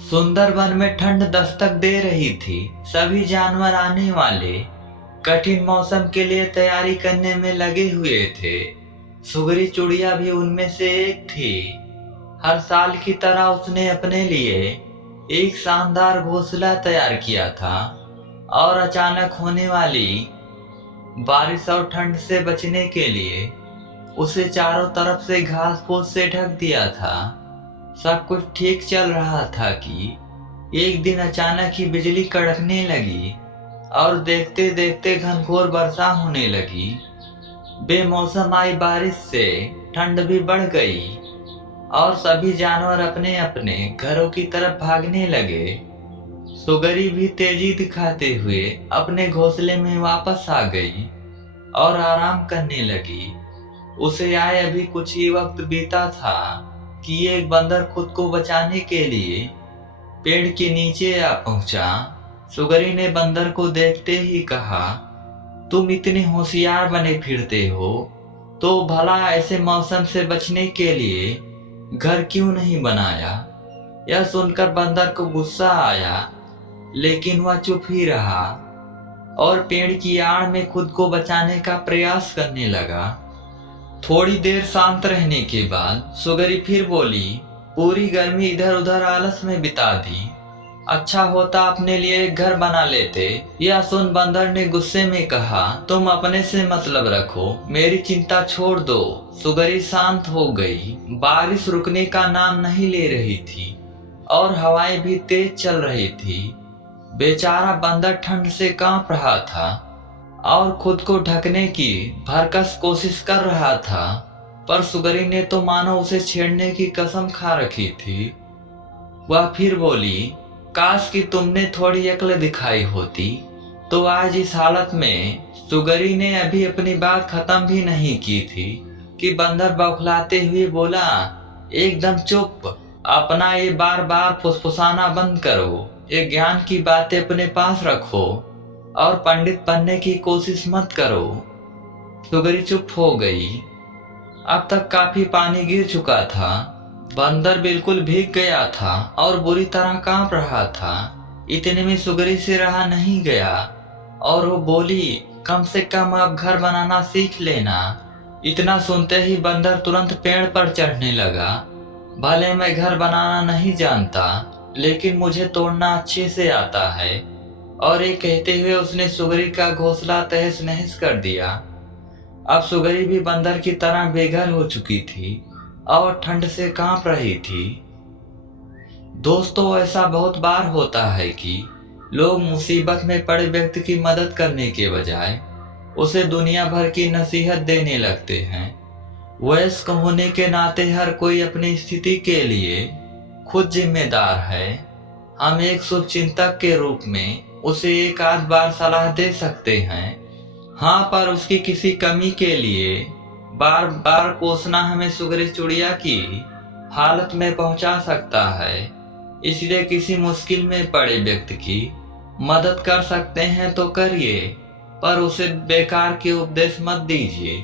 सुंदरवन में ठंड दस्तक दे रही थी। सभी जानवर आने वाले कठिन मौसम के लिए तैयारी करने में लगे हुए थे। सुगरी चुड़िया भी उनमें से एक थी। हर साल की तरह उसने अपने लिए एक शानदार घोंसला तैयार किया था और अचानक होने वाली बारिश और ठंड से बचने के लिए उसे चारों तरफ से घास फूस से ढक दिया था। सब कुछ ठीक चल रहा था कि एक दिन अचानक ही बिजली कड़कने लगी और देखते देखते घनघोर वर्षा होने लगी। बेमौसम आई बारिश से ठंड भी बढ़ गई और सभी जानवर अपने अपने घरों की तरफ भागने लगे। सुगरी भी तेजी दिखाते हुए अपने घोंसले में वापस आ गई और आराम करने लगी। उसे आए अभी कुछ ही वक्त बीता था कि एक बंदर खुद को बचाने के लिए पेड़ के नीचे आ पहुंचा। सुगरी ने बंदर को देखते ही कहा, तुम इतने होशियार बने फिरते हो तो भला ऐसे मौसम से बचने के लिए घर क्यों नहीं बनाया। यह सुनकर बंदर को गुस्सा आया, लेकिन वह चुप ही रहा और पेड़ की आड़ में खुद को बचाने का प्रयास करने लगा। थोड़ी देर शांत रहने के बाद सुगरी फिर बोली, पूरी गर्मी इधर उधर आलस में बिता दी, अच्छा होता अपने लिए एक घर बना लेते। यह सुन बंदर ने गुस्से में कहा, तुम अपने से मतलब रखो, मेरी चिंता छोड़ दो। सुगरी शांत हो गई। बारिश रुकने का नाम नहीं ले रही थी और हवाएं भी तेज चल रही थी। बेचारा बंदर ठंड से कांप रहा था और खुद को ढकने की भरकस कोशिश कर रहा था, पर सुगरी ने तो मानो उसे छेड़ने की कसम खा रखी थी। वह फिर बोली, काश कि तुमने थोड़ी अक्ल दिखाई होती तो आज इस हालत में। सुगरी ने अभी अपनी बात खत्म भी नहीं की थी कि बंदर बौखलाते हुए बोला, एकदम चुप, अपना ये बार बार फुसफुसाना बंद करो। ये ज्ञान की बातें अपने पास रखो और पंडित बनने की कोशिश मत करो। सुगरी चुप हो गई। अब तक काफी पानी गिर चुका था। बंदर बिल्कुल भीग गया था और बुरी तरह कांप रहा था। इतने में सुगरी से रहा नहीं गया और वो बोली, कम से कम अब घर बनाना सीख लेना। इतना सुनते ही बंदर तुरंत पेड़ पर चढ़ने लगा। भले मैं घर बनाना नहीं जानता, लेकिन मुझे तोड़ना अच्छे से आता है। और ये कहते हुए उसने सुगरी का घोंसला तहस नहस कर दिया। अब सुगरी भी बंदर की तरह बेघर हो चुकी थी और ठंड से कांप रही थी। दोस्तों, ऐसा बहुत बार होता है कि लोग मुसीबत में पड़े व्यक्ति की मदद करने के बजाय उसे दुनिया भर की नसीहत देने लगते हैं। वयस्क होने के नाते हर कोई अपनी स्थिति के लिए खुद जिम्मेदार है। हम एक शुभ चिंतक के रूप में उसे एक आध बार सलाह दे सकते हैं, हाँ, पर उसकी किसी कमी के लिए बार बार कोसना हमें सुगरी चुड़िया की हालत में पहुंचा सकता है। इसलिए किसी मुश्किल में पड़े व्यक्ति की मदद कर सकते हैं तो करिए, पर उसे बेकार के उपदेश मत दीजिए।